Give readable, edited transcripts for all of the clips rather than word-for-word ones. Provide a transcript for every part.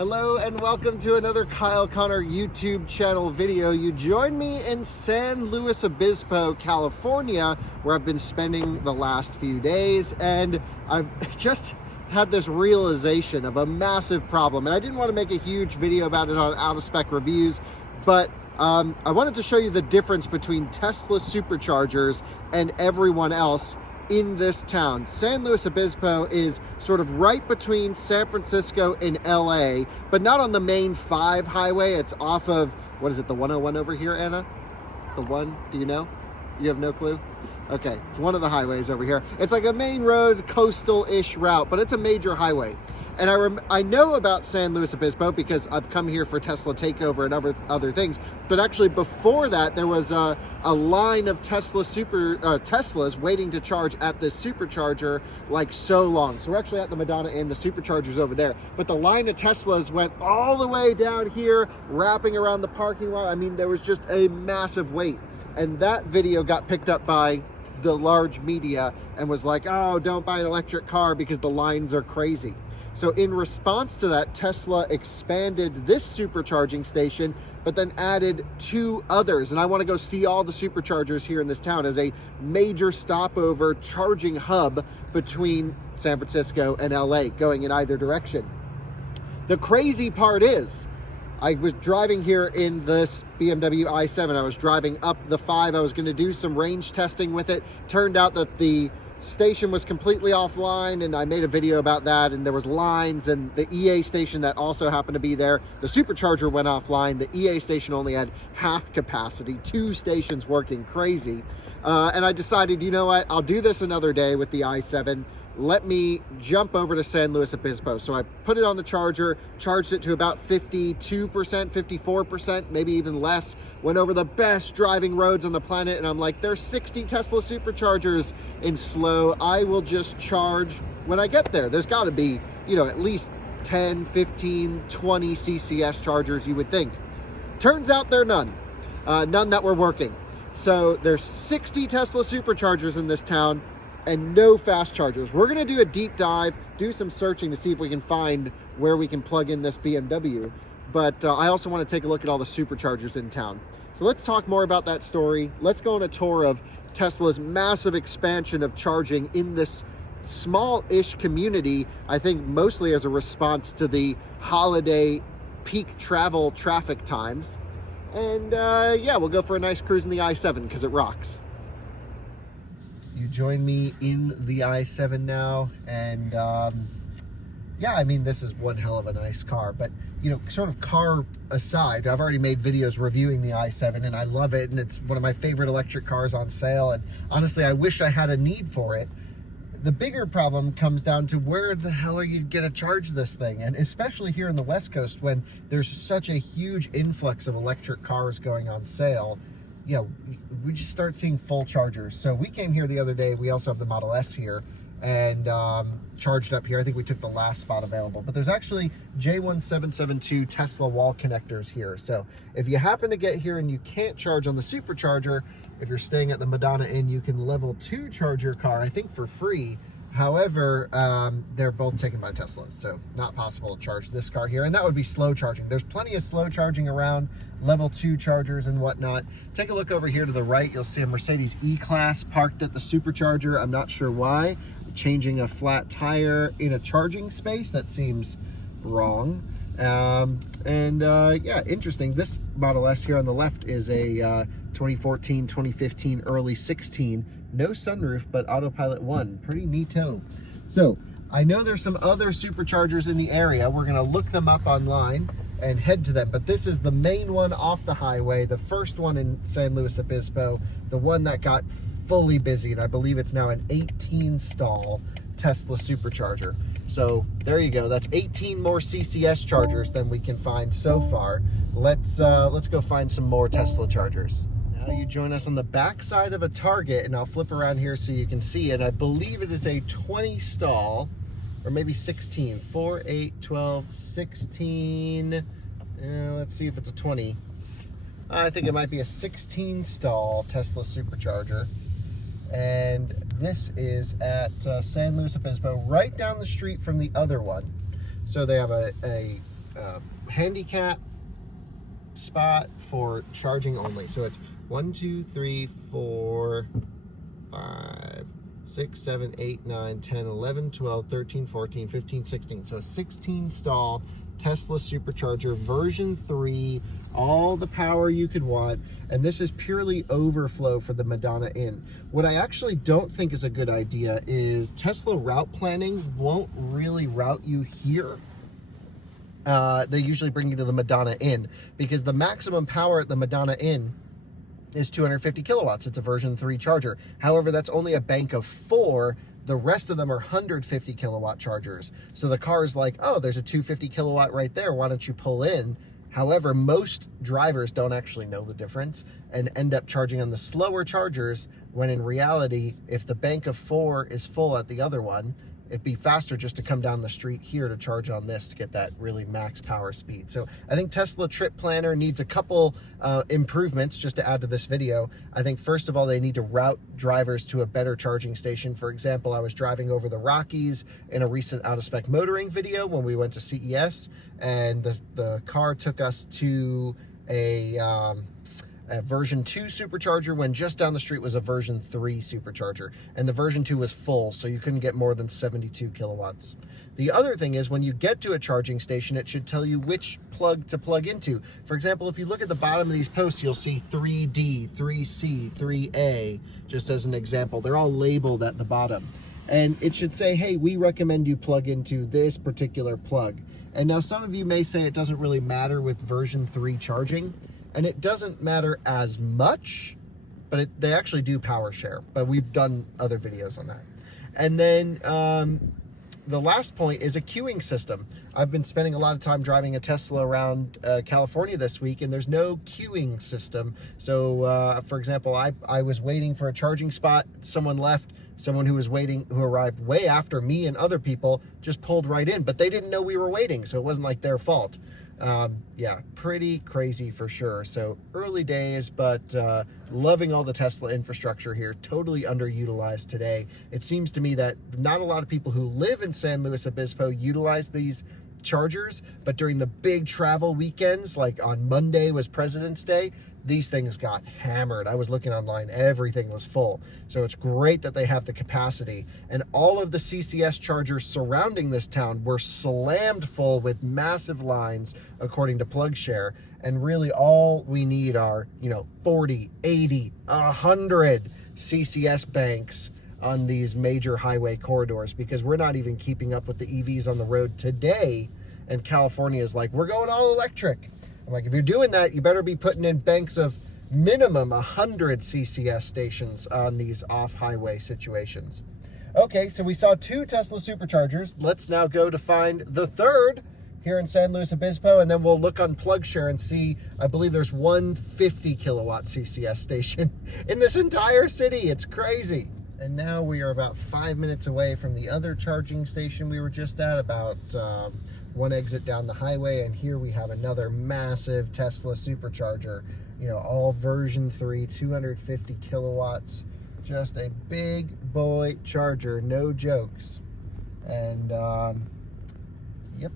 Hello and welcome to another Kyle Connor YouTube channel video. You join me in San Luis Obispo, California, where I've been spending the last few days, and I've just had this realization of a massive problem. And I didn't want to make a huge video about it on out-of-spec reviews, but I wanted to show you the difference between Tesla Superchargers and everyone else in this town. San Luis Obispo is sort of right between San Francisco and LA, but not on the main 5 highway. It's off of, what is it, the 101 over here, Anna? The one, do you know? You have no clue? Okay, it's one of the highways over here. It's like a main road, coastal-ish route, but it's a major highway. And I know about San Luis Obispo because I've come here for Tesla Takeover and other things. But actually before that, there was a line of Teslas waiting to charge at this supercharger like so long. So we're actually at the Madonna Inn, the supercharger's over there. But the line of Teslas went all the way down here, wrapping around the parking lot. I mean, there was just a massive wait. And that video got picked up by the large media and was like, oh, don't buy an electric car because the lines are crazy. So in response to that, Tesla expanded this supercharging station, but then added 2 others. And I want to go see all the superchargers here in this town as a major stopover charging hub between San Francisco and LA, going in either direction. The crazy part is, I was driving here in this BMW i7. I was driving up the 5. I was going to do some range testing with it. Turned out that the station was completely offline, and I made a video about that, and there was lines, and the EA station that also happened to be there, the supercharger went offline. The EA station only had half capacity, 2 stations working, crazy. And I decided, you know what, I'll do this another day with the i7. Let me jump over to San Luis Obispo. So I put it on the charger, charged it to about 52%, 54%, maybe even less. Went over the best driving roads on the planet, and I'm like, there's 60 Tesla Superchargers in SLO. I will just charge when I get there. There's got to be, you know, at least 10, 15, 20 CCS chargers, you would think. Turns out there are none. None that were working. So there's 60 Tesla Superchargers in this town, and no fast chargers. We're gonna do a deep dive, do some searching to see if we can find where we can plug in this BMW. But I also want to take a look at all the superchargers in town. So let's talk more about that story. Let's go on a tour of Tesla's massive expansion of charging in this small-ish community, I think mostly as a response to the holiday peak travel traffic times. And yeah, we'll go for a nice cruise in the i7 because it rocks. You join me in the i7 now, and yeah, I mean, this is one hell of a nice car. But, you know, sort of car aside, I've already made videos reviewing the i7, and I love it, and it's one of my favorite electric cars on sale, and honestly, I wish I had a need for it. The bigger problem comes down to where the hell are you going to charge this thing? And especially here in the West Coast, when there's such a huge influx of electric cars going on sale, you know, we just start seeing full chargers. So we came here the other day. We also have the Model S here, and charged up here. I think we took the last spot available, but there's actually J1772 Tesla wall connectors here. So if you happen to get here and you can't charge on the supercharger, if you're staying at the Madonna Inn, you can level 2 charge your car, I think for free. However, they're both taken by Teslas, so not possible to charge this car here, and that would be slow charging. There's plenty of slow charging around, level 2 chargers and whatnot. Take a look over here to the right. You'll see a Mercedes E-Class parked at the supercharger. I'm not sure why. Changing a flat tire in a charging space, that seems wrong. Yeah, interesting. This Model S here on the left is a 2014, 2015, early 16. No sunroof, but autopilot 1. Pretty neato. So I know there's some other superchargers in the area. We're gonna look them up online and head to them, but this is the main one off the highway, the first one in San Luis Obispo, the one that got fully busy, and I believe it's now an 18 stall Tesla supercharger. So there you go. That's 18 more CCS chargers than we can find so far. Let's go find some more Tesla chargers. Now you join us on the back side of a Target, and I'll flip around here so you can see it. I believe it is a 20 stall, or maybe 16. 4, 8, 12, 16. Let's see if it's a 20. I think it might be a 16 stall Tesla supercharger. And this is at San Luis Obispo, right down the street from the other one. So they have a handicap spot for charging only. So it's 1, 2, 3, 4, 5, 6, 7, 8, 9, 10, 11, 12, 13, 14, 15, 16. So a 16 stall Tesla Supercharger version 3, all the power you could want. And this is purely overflow for the Madonna Inn. What I actually don't think is a good idea is Tesla route planning won't really route you here. They usually bring you to the Madonna Inn because the maximum power at the Madonna Inn is 250 kilowatts. It's a version 3 charger. However, that's only a bank of 4. The rest of them are 150 kilowatt chargers. So the car is like, oh, there's a 250 kilowatt right there. Why don't you pull in? However, most drivers don't actually know the difference and end up charging on the slower chargers when in reality, if the bank of 4 is full at the other one, it'd be faster just to come down the street here to charge on this to get that really max power speed. So I think Tesla Trip Planner needs a couple improvements just to add to this video. I think first of all, they need to route drivers to a better charging station. For example, I was driving over the Rockies in a recent out of spec motoring video when we went to CES, and the car took us to a version 2 supercharger when just down the street was a version 3 supercharger, and the version 2 was full, so you couldn't get more than 72 kilowatts. The other thing is when you get to a charging station, it should tell you which plug to plug into. For example, if you look at the bottom of these posts, you'll see 3D, 3C, 3A, just as an example. They're all labeled at the bottom. And it should say, hey, we recommend you plug into this particular plug. And now some of you may say it doesn't really matter with version 3 charging. And it doesn't matter as much, but they actually do power share. But we've done other videos on that. And then the last point is a queuing system. I've been spending a lot of time driving a Tesla around California this week, and there's no queuing system. So, for example, I was waiting for a charging spot. Someone left. Someone who was waiting, who arrived way after me and other people, just pulled right in. But they didn't know we were waiting, so it wasn't like their fault. Yeah, pretty crazy for sure. So early days, but loving all the Tesla infrastructure here. Totally underutilized today. It seems to me that not a lot of people who live in San Luis Obispo utilize these chargers, but during the big travel weekends, like on Monday was President's Day, these things got hammered. I was looking online, everything was full. So it's great that they have the capacity. And all of the CCS chargers surrounding this town were slammed full with massive lines, according to PlugShare. And really all we need are, 40, 80, 100 CCS banks on these major highway corridors, because we're not even keeping up with the EVs on the road today. And California is like, we're going all electric. I'm like, if you're doing that, you better be putting in banks of minimum 100 CCS stations on these off-highway situations. Okay, so we saw 2 Tesla Superchargers. Let's now go to find the third here in San Luis Obispo, and then we'll look on PlugShare and see, I believe there's 150 kilowatt CCS station in this entire city. It's crazy. And now we are about 5 minutes away from the other charging station we were just at, about one exit down the highway, and here we have another massive Tesla Supercharger, all version 3, 250 kilowatts, just a big boy charger, no jokes. And yep,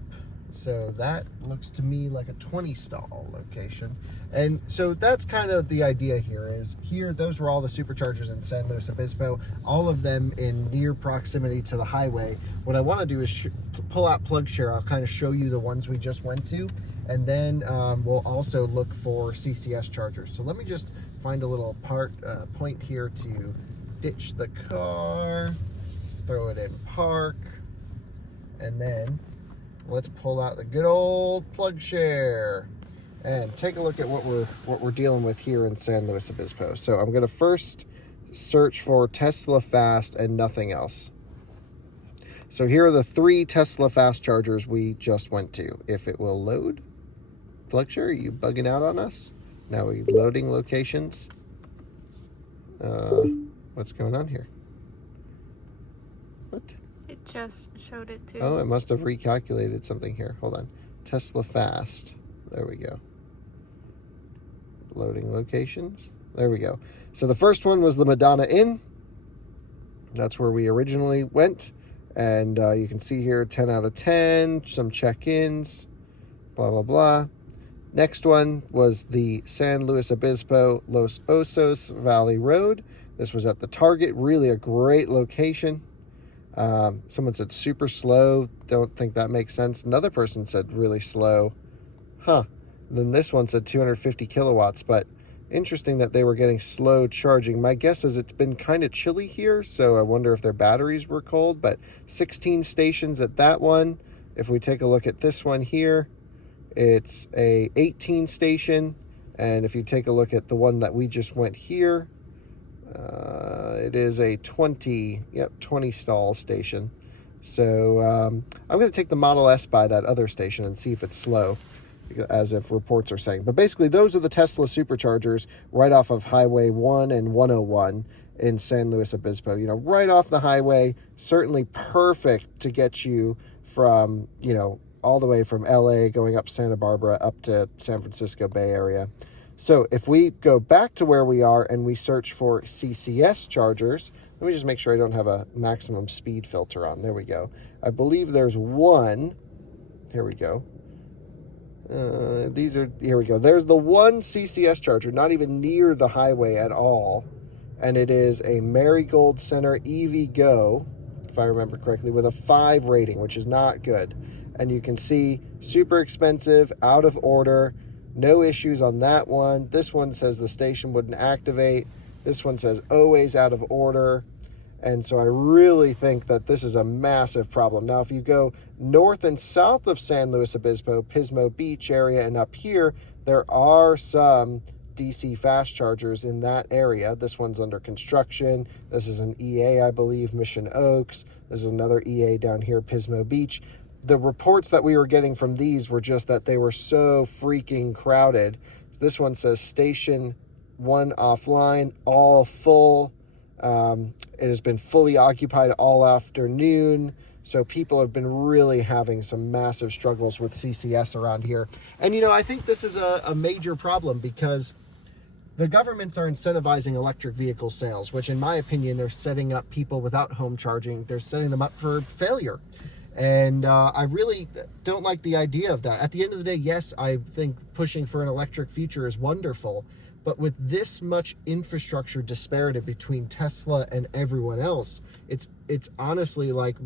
so that looks to me like a 20 stall location. And so that's kind of the idea here is those were all the superchargers in San Luis Obispo, all of them in near proximity to the highway. What I want to do is pull out PlugShare. I'll kind of show you the ones we just went to, and then we'll also look for CCS chargers. So let me just find a little point here to ditch the car, throw it in park, and then let's pull out the good old PlugShare and take a look at what we're dealing with here in San Luis Obispo. So I'm gonna first search for Tesla Fast and nothing else. So here are the 3 Tesla Fast chargers we just went to. If it will load. PlugShare, are you bugging out on us? Now we're loading locations. What's going on here? What? It just showed it too. Oh, it must have recalculated something here. Hold on. Tesla Fast. There we go. Loading locations. There we go. So the first one was the Madonna Inn. That's where we originally went. And you can see here 10 out of 10, some check-ins. blah, blah, blah. Next one was the San Luis Obispo, Los Osos Valley Road. This was at the Target, really a great location. Someone said super slow. Don't think that makes sense. Another person said really slow. Then this one said 250 kilowatts, but interesting that they were getting slow charging. My guess is it's been kind of chilly here, so I wonder if their batteries were cold, but 16 stations at that one. If we take a look at this one here, it's a 18 station, and if you take a look at the one that we just went here, it is a 20 stall station. So I'm going to take the Model S by that other station and see if it's slow, as if reports are saying. But basically, those are the Tesla Superchargers right off of Highway 1 and 101 in San Luis Obispo. Right off the highway, certainly perfect to get you from, all the way from LA going up Santa Barbara up to San Francisco Bay Area. So if we go back to where we are and we search for CCS chargers, let me just make sure I don't have a maximum speed filter on. There we go. I believe there's one. Here we go. Here we go. There's the one CCS charger, not even near the highway at all. And it is a Marigold Center EVgo, if I remember correctly, with a 5 rating, which is not good. And you can see super expensive, out of order, no issues on that one. This one says the station wouldn't activate. This one says always out of order. And so I really think that this is a massive problem. Now, if you go north and south of San Luis Obispo, Pismo Beach area, and up here, there are some DC fast chargers in that area. This one's under construction. This is an EA, I believe, Mission Oaks. This is another EA down here, Pismo Beach. The reports that we were getting from these were just that they were so freaking crowded. This one says Station 1 offline, all full. It has been fully occupied all afternoon. So people have been really having some massive struggles with CCS around here. And, I think this is a major problem because the governments are incentivizing electric vehicle sales, which in my opinion, they're setting up people without home charging. They're setting them up for failure. And I really don't like the idea of that. At the end of the day, yes, I think pushing for an electric future is wonderful. But with this much infrastructure disparity between Tesla and everyone else, it's honestly like,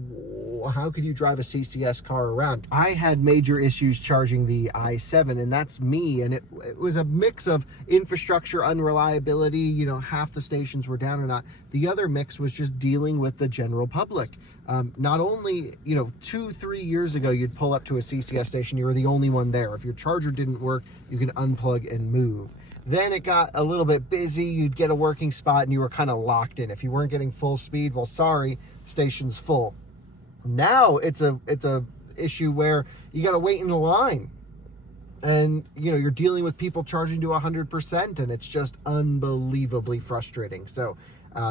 how could you drive a CCS car around? I had major issues charging the i7, and that's me. And it was a mix of infrastructure unreliability, half the stations were down or not. The other mix was just dealing with the general public. Not only, 2-3 years ago, you'd pull up to a CCS station, you were the only one there. If your charger didn't work, you can unplug and move. Then it got a little bit busy. You'd get a working spot and you were kind of locked in. If you weren't getting full speed, well, sorry, station's full. Now it's a issue where you got to wait in the line. And, you're dealing with people charging to 100%, and it's just unbelievably frustrating. So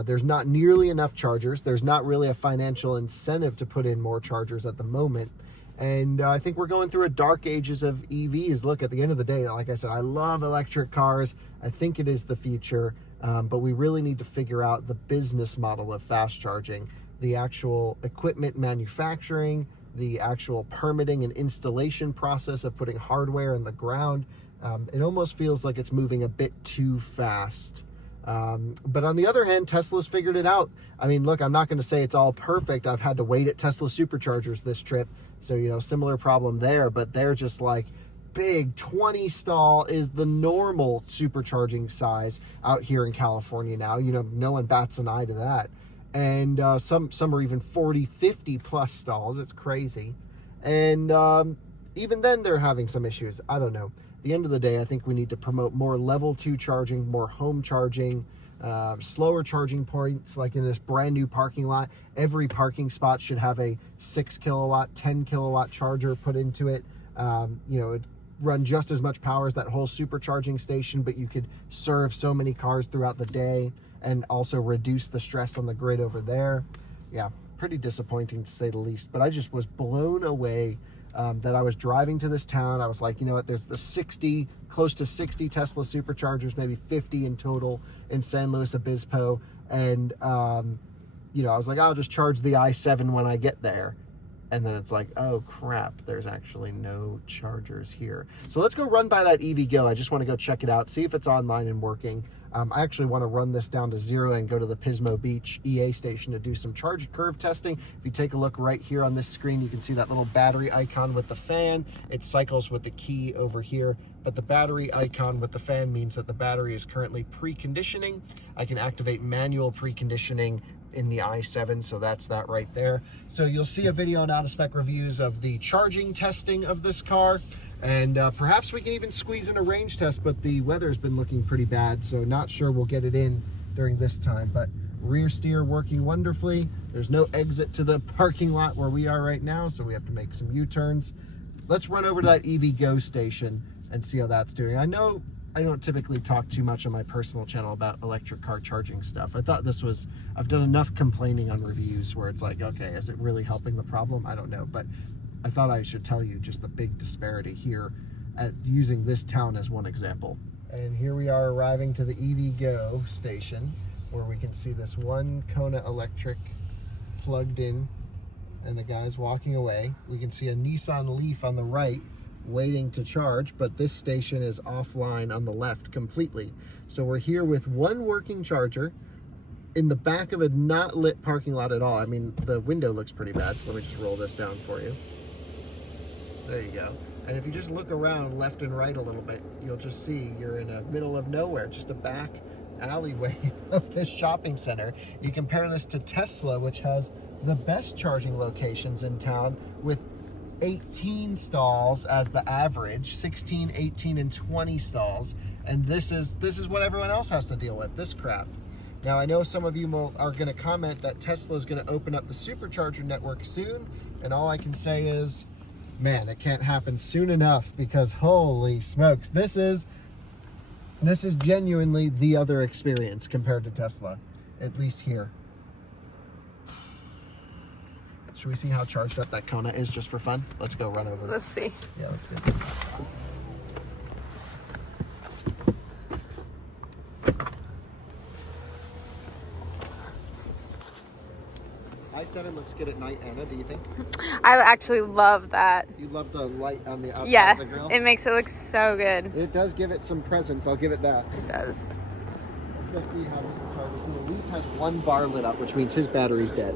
there's not nearly enough chargers. There's not really a financial incentive to put in more chargers at the moment. And I think we're going through a dark ages of EVs. Look, at the end of the day, like I said, I love electric cars. I think it is the future. But we really need to figure out the business model of fast charging, the actual equipment manufacturing, the actual permitting and installation process of putting hardware in the ground. It almost feels like it's moving a bit too fast. But on the other hand, Tesla's figured it out. I mean, look, I'm not going to say it's all perfect. I've had to wait at Tesla Superchargers this trip. So, similar problem there, but they're just like big 20 stall is the normal supercharging size out here in California now. No one bats an eye to that. And some are even 40, 50 plus stalls. It's crazy. And even then they're having some issues. I don't know. At the end of the day, I think we need to promote more level 2 charging, more home charging, slower charging points. Like in this brand new parking lot, every parking spot should have a 6 kilowatt, 10 kilowatt charger put into it. It'd run just as much power as that whole supercharging station, but you could serve so many cars throughout the day and also reduce the stress on the grid over there. Yeah, pretty disappointing to say the least, but I just was blown away that I was driving to this town. I was like, there's the close to 60 Tesla Superchargers, maybe 50 in total in San Luis Obispo. And, I was like, I'll just charge the i7 when I get there. and then it's like, oh crap, there's actually no chargers here. So let's go run by that EVgo. I just want to go check it out, see if it's online and working. I actually want to run this down to 0 and go to the Pismo Beach EA station to do some charge curve testing. If you take a look right here on this screen, you can see that little battery icon with the fan. It cycles with the key over here, but the battery icon with the fan means that the battery is currently preconditioning. I can activate manual preconditioning in the i7, so that's that right there. So you'll see a video on out-of-spec reviews of the charging testing of this car, and perhaps we can even squeeze in a range test, but the weather's been looking pretty bad, so not sure we'll get it in during this time. But rear steer working wonderfully. There's no exit to the parking lot where we are right now, so we have to make some U-turns. Let's run over to that EVgo station and see how that's doing. I know I don't typically talk too much on my personal channel about electric car charging stuff. I thought this was, I've done enough complaining on reviews where it's like, okay, is it really helping the problem? I don't know, but I thought I should tell you just the big disparity here at using this town as one example. And here we are arriving to the EVgo station where we can see this one Kona electric plugged in and the guy's walking away. We can see a Nissan Leaf on the right waiting to charge, but this station is offline on the left completely. So we're here with one working charger in the back of a not lit parking lot at all. I mean, the window looks pretty bad, so let me just roll this down for you. There you go. And if you just look around left and right a little bit, you'll just see you're in the middle of nowhere, just a back alleyway of this shopping center. You compare this to Tesla, which has the best charging locations in town with 18 stalls as the average, 16, 18, and 20 stalls. And this is what everyone else has to deal with, this crap. Now, I know some of you are going to comment that Tesla is going to open up the supercharger network soon, and all I can say is, man, it can't happen soon enough, because holy smokes, this is genuinely the other experience compared to Tesla, at least here. Should we see how charged up that Kona is just for fun? Let's go run over. Let's see. Yeah, let's go. i7 looks good at night, Anna, do you think? I actually love that. You love the light on the outside Yeah, of the grill? it makes it look so good. It does give it some presence, I'll give it that. It does. Let's go see how this charges. So the Leaf has one bar lit up, which means his battery's dead.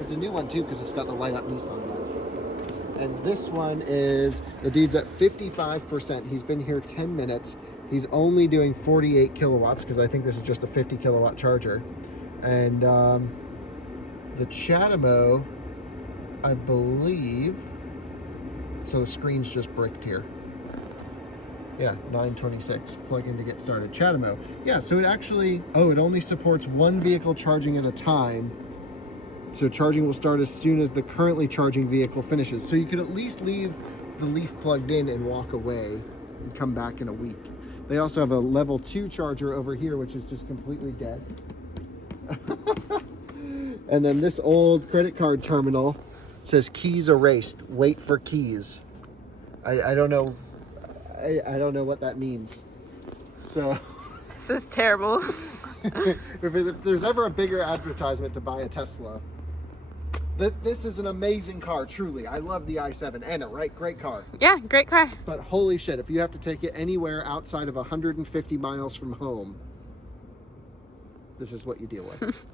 It's a new one too, because it's got the light up Nissan light. And this one is, the dude's at 55%. He's been here 10 minutes. He's only doing 48 kilowatts, because I think this is just a 50 kilowatt charger. And the CHAdeMO, I believe, so the screen's just bricked here. Yeah, 926, plug in to get started. CHAdeMO, yeah, so it actually, it only supports one vehicle charging at a time. So charging will start as soon as the currently charging vehicle finishes. So you could at least leave the Leaf plugged in and walk away and come back in a week. They also have a level 2 charger over here, which is just completely dead. And then this old credit card terminal says keys erased, wait for keys. I don't know. I don't know what that means. So This is terrible. if there's ever a bigger advertisement to buy a Tesla, this is an amazing car, truly. I love the i7. Anna, right? Great car. Yeah, great car. But holy shit, if you have to take it anywhere outside of 150 miles from home, this is what you deal with.